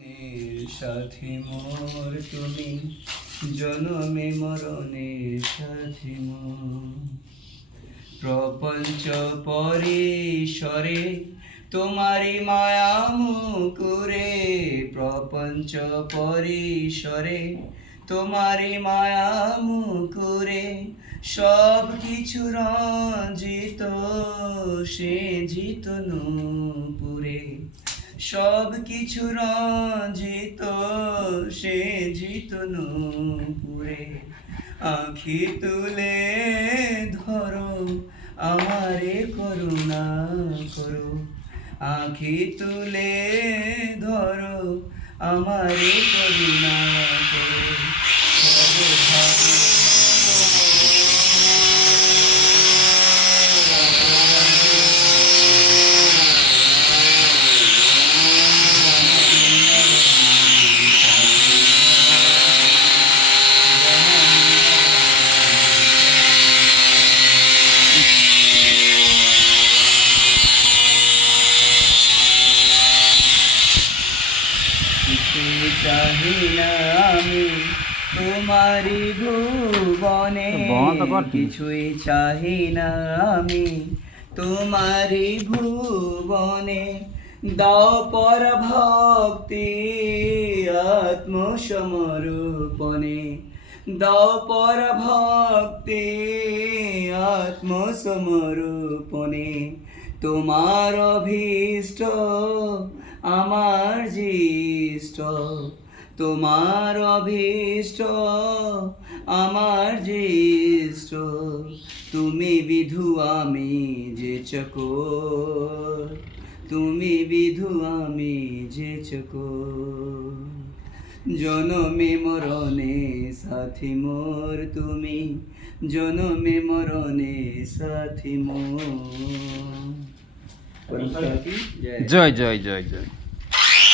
সাথী মোর তুমি, জনমে মরণের সাথী মোর। প্রপঞ্চ পরিসরে তোমারি মায়া মুকুরে, প্রপঞ্চ পরিসরে তোমারি মায়া মুকুরে। সব কিছু রঞ্জিত সে জিত নূপুরে, সব কিছু রঞ্জিত সে জিত নূপুরে। আঁখি তুলে ধরো আমারে করুণা করো, আঁখি তুলে ধরো আমারে করুণা করো। কিছুই চাহি না আমি তোমারি ভুবনে, কিছুই চাহি না আমি তোমারি ভুবনে। দাও পর ভক্তি আত্মসমর্পণে, দাও পর ভক্তি আত্মসমর্পণে। তোমার অভীষ্ট আমার জিষ্ট, তোমার অভীষ্ট আমার জিষ্ট। তুমি বিধু আমি যে চকোর, তুমি বিধু আমি যে চকোর। জনমে মরণে সাথী মোর তুমি, জনমে মরণে সাথী মোর। জয় জয় জয় জয়।